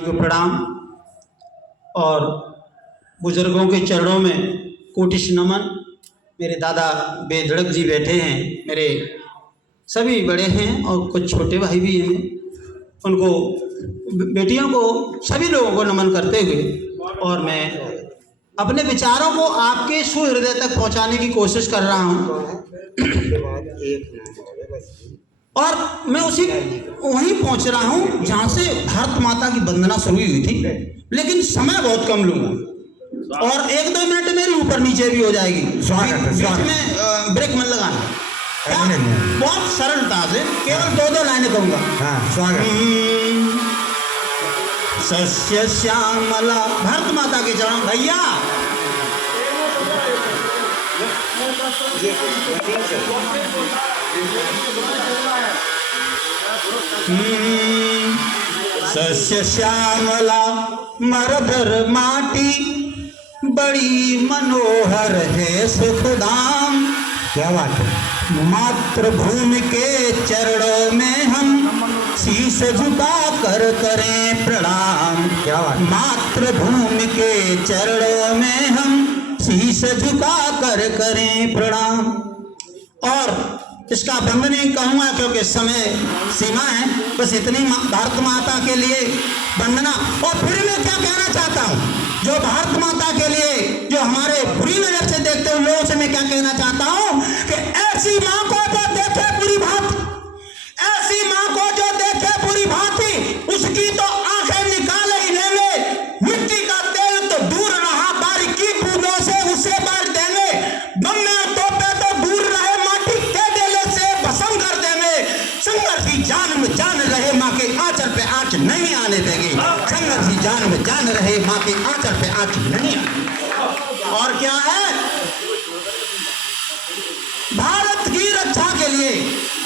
को प्रणाम और बुजुर्गों के चरणों में कोटिश नमन। मेरे दादा बेधड़क जी बैठे हैं, मेरे सभी बड़े हैं और कुछ छोटे भाई भी हैं, उनको बेटियों को सभी लोगों को नमन करते हुए और मैं अपने विचारों को आपके सुहृदय तक पहुंचाने की कोशिश कर रहा हूं। और मैं उसी वहीं पहुंच रहा हूं जहां से भारत माता की वंदना शुरू हुई थी, लेकिन समय बहुत कम लूंगा और 1-2 मिनट मेरी ऊपर नीचे भी हो जाएगी। बीच में ब्रेक मत लगाना, बहुत सरलता से केवल 2-2 लाइनें कहूंगा। सस्य श्यामला भारत माता के चरण भैया। सस्य श्यामला मरधर माटी, बड़ी मनोहर है सुखधाम। क्या बात है। मातृभूमि के चरणों में हम शीश झुका कर करें प्रणाम। क्या बात। मातृभूमि के चरणों में हम शीश झुका कर करें प्रणाम। और इसका बंद नहीं कहूँगा क्योंकि समय सीमा है, बस इतनी भारत माता के लिए वंदना। और फिर मैं क्या कहना चाहता हूँ, जो भारत माता के लिए जो हमारे बुरी नजर से देखते हुए लोगों से मैं क्या कहना चाहता हूँ कि ऐसी माँ को जो देखे पूरी भांति, ऐसी माँ को जो देखे पूरी भांति, उसकी तो आंखें निकाल ही लेंगे। मिट्टी का तेल तो दूर रहा, बारीकी बूंदों से उसे बार देंगे। बम में तोपे तो दूर रहे, माटी के डेले से भस्म कर देंगे। संघर्षी जान में जान रहे, माँ के आंचल पे आंच नहीं आने देंगे। संघर्षी जान में जान रहे, माँ के आंचल पे आंच नहीं आने। और क्या है, भारत की रक्षा के लिए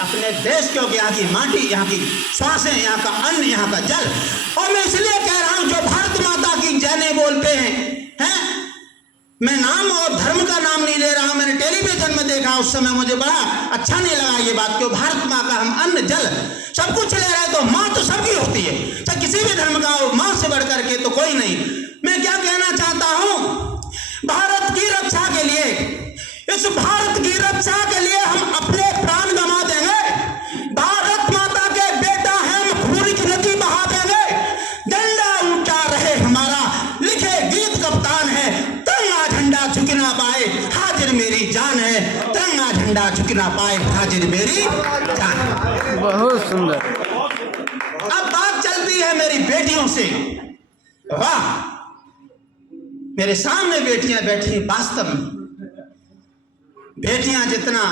अपने देश, क्योंकि यहाँ की माटी, यहाँ की श्वासें, यहाँ का अन्न, यहाँ का जल। और मैं इसलिए कह रहा हूं, जो भारत माता की जय नहीं बोलते हैं, मैं नाम और धर्म का नाम नहीं ले रहा हूं। मैंने टेलीविजन में देखा, उस समय मुझे बड़ा अच्छा नहीं लगा ये बात, क्यों भारत माँ का हम अन्न जल सब कुछ ले रहे, तो माँ तो सबकी होती है, चाहे किसी भी धर्म का हो, माँ से बढ़ करके तो कोई नहीं। मैं क्या कहना चाहता हूं, भारत की रक्षा के लिए, इस भारत की रक्षा के लिए हम अपने प्राण गंवा देंगे। भारत माता के बेटा हैं, हम खून की नदी बहा देंगे। झंडा ऊंचा रहे हमारा, लिखे गीत कप्तान है, तिरंगा झंडा झुक ना पाए, हाजिर मेरी जान है। तिरंगा झंडा झुक ना पाए, हाजिर मेरी जान है। बहुत सुंदर। अब बात चलती है मेरी बेटियों से। वाह, मेरे सामने बेटियां बैठी, वास्तव में बेटियां जितना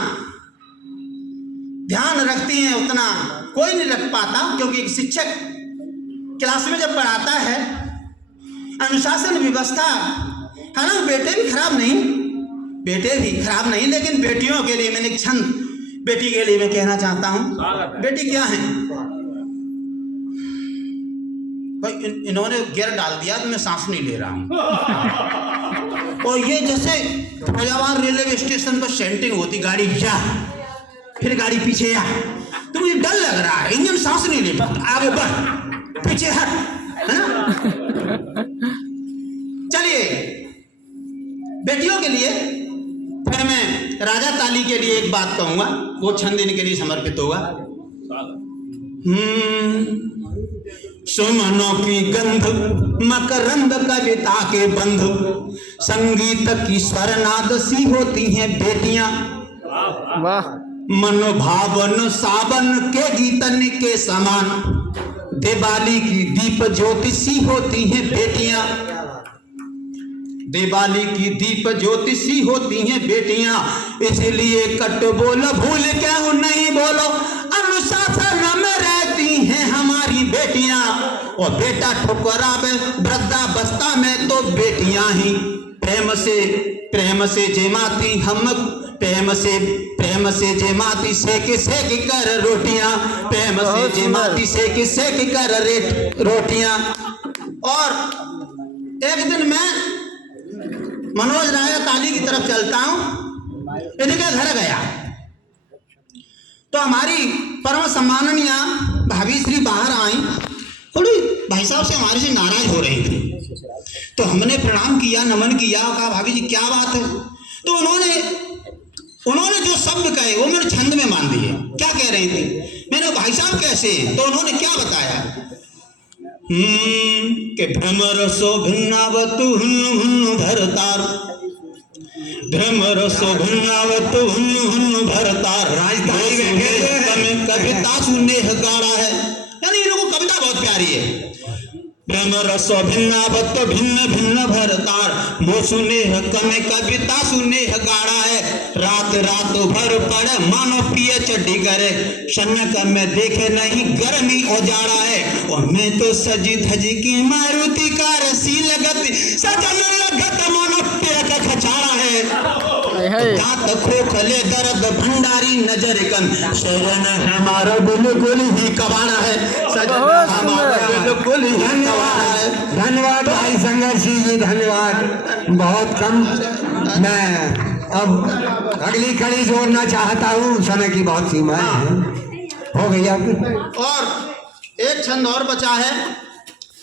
ध्यान रखती हैं उतना कोई नहीं रख पाता, क्योंकि एक शिक्षक क्लास में जब पढ़ाता है, अनुशासन व्यवस्था है ना, बेटे भी खराब नहीं, लेकिन बेटियों के लिए मैंने एक छंद बेटी के लिए मैं कहना चाहता हूं। बेटी क्या है भाई, इन्होंने गियर डाल दिया तो मैं सांस नहीं ले रहा हूं। और ये जैसे फैजाबाद रेलवे स्टेशन पर सेंटिंग होती, गाड़ी जा फिर गाड़ी पीछे आ, तो मुझे डर लग रहा है, इंजन सांस नहीं ले पाता, आगे बढ़ पीछे हट, है ना। चलिए, बेटियों के लिए फिर मैं राजा ताली के लिए एक बात कहूंगा, वो छंद इनके लिए समर्पित होगा। सुमनों की गंध मकरंद कविता के बंध, संगीत की स्वरनाद सी होती हैं बेटियां। वाह। मनोभावन सावन के गीतन के समान, दिवाली की दीप ज्योति सी होती हैं बेटियां। दिवाली की दीप ज्योति सी होती हैं बेटियां, इसलिए कट बोलो भूल क्यों नहीं बोलो, अनुशासन में रहती हैं हमारी बेटियां। और बेटा ठुकरावे वृद्धावस्था में तो बेटियां ही प्रेम से जेमाती, हम प्रेम से जेमाती सेक कर रोटियां, प्रेम से जेमाती सेक कर रोटियां। और एक दिन मैं मनोज राजा ताली की तरफ चलता हूं, इनके घर गया तो हमारी परम सम्माननीय भाभी श्री बाहर आई थोड़ी भाई साहब से हमारे से नाराज हो रही थी। तो हमने प्रणाम किया, नमन किया, कहा भाभी जी क्या बात है। तो उन्होंने जो शब्द कहे वो मैंने छंद में मान दिए। क्या कह रही थी, मैंने भाई साहब कैसे हैं, तो उन्होंने क्या बताया कि भ्रमरसो भिन्नावतु हुन्नु हुन्नु भरतार, भ्रमरसो भिन्नावतु हुन्नु हुन्नु भरतार, कविता सुनेह गाड़ा है। यानी इन लोगों को कविता बहुत प्यारी है। भ्रमरसो भिन्नावतु भिन्न भिन्न भरतार, वो सुनेह कमे कविता सुनेह गाड़ा है। रात रात भर पड़े मानो पिए चड्डी करे, शनक में देखे नहीं गर्मी उजाड़ा है। और मैं तो सजी धजी की मारुति कार सी लगत, सजन लगत मानो पेट खचाड़ा है। दांत खोखले दर्द भंडारी नजर कन, शरण हमारा बिल्कुल ही कबाड़ा है, सजन हमारा बिल्कुल ही कबाड़ा है। धन्यवाद भाई संघर्षी जी, धन्यवाद। बहुत कम, मैं अब अगली कड़ी जोड़ना चाहता हूँ, समय की बहुत सीमाएं हैं। हो गई आपकी, और एक छंद और बचा है।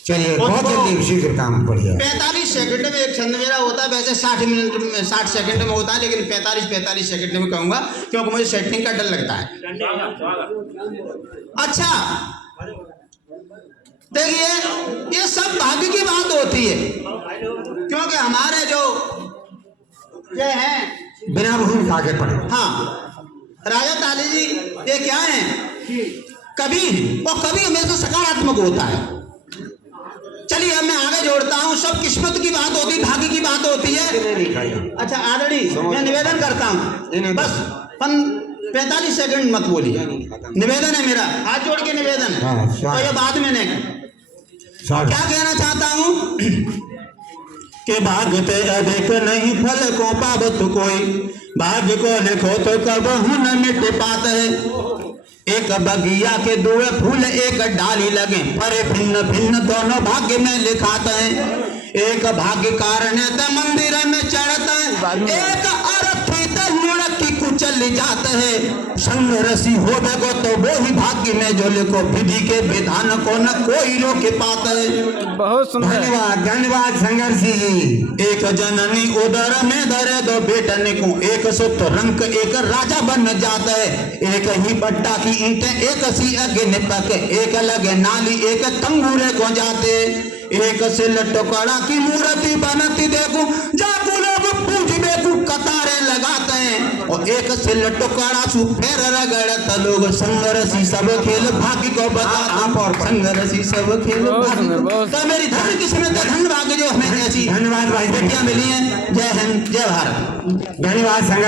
चलिए बहुत जल्दी शीघ्र काम बढ़िया। 45 सेकंड में एक छंद मेरा होता है, वैसे 60 मिनट में 60 सेकंड में होता है, लेकिन 45 सेकंड में कहूँगा क्योंकि मुझे सेटिंग का डर लगता है। अच्छा देखिए, ये सब भाग्य की बात होती है, क्योंकि हमारे जो ये हैं बिना भूल आगे पढ़े। हाँ, राजा ताली जी ये क्या है, कवि हैं, और कवि हमेशा सकारात्मक होता है। चलिए अब मैं आगे जोड़ता हूँ। सब किस्मत की बात होती है, भाग्य की बात होती है। अच्छा आदरणीय, मैं निवेदन करता हूँ, बस 45 सेकंड मत बोलिए, निवेदन है मेरा, हाथ जोड़ के निवेदन है। तो ये बाद में नहीं, क्या कहना चाहता हूँ कि भाग्य ते अधिक नहीं फल को पावत कोई, भाग्य को लिखो तो कबहू न मिट पात है। एक बगिया के दुए फूल एक डाली लगे, पर भिन्न भिन्न दोनों भाग्य में लिखाते हैं। एक भाग्य कारण मंदिर में चढ़ता है, एक अर्थी मुड़की कुचल जाते हैं। संग रसी हो बेगो तो वो ही भाग्य में जो लिखो, विधि के विधान को न कोई रोक पाता है। बहुत सुंदर। धन्यवाद धन्यवाद संघर्षी जी। एक जननी उदर में धरे दो बेटन को, एक सुत रंग एक राजा बन जाता है। एक ही बट्टा की ईंटें एक सी अग्नि पक, एक लगे नाली एक तंगूरे को जाते। एक से लटकड़ा की मूर्ति बनती देखूं, जाकू लोग पूछ देखूं कतारें लगाते हैं। और एक से लटकड़ा सु फेर रगड़त लोग, संघर्षी सब खेल भाग्य को बताता, और संघर्षी सब खेल भाग्य। तो मेरी धन किस्मत धन भाग्य जो हमें ऐसी धन्यवाद भाई, बेटियां मिली हैं। जय हिंद, जय भारत। धन्यवाद संघर्ष।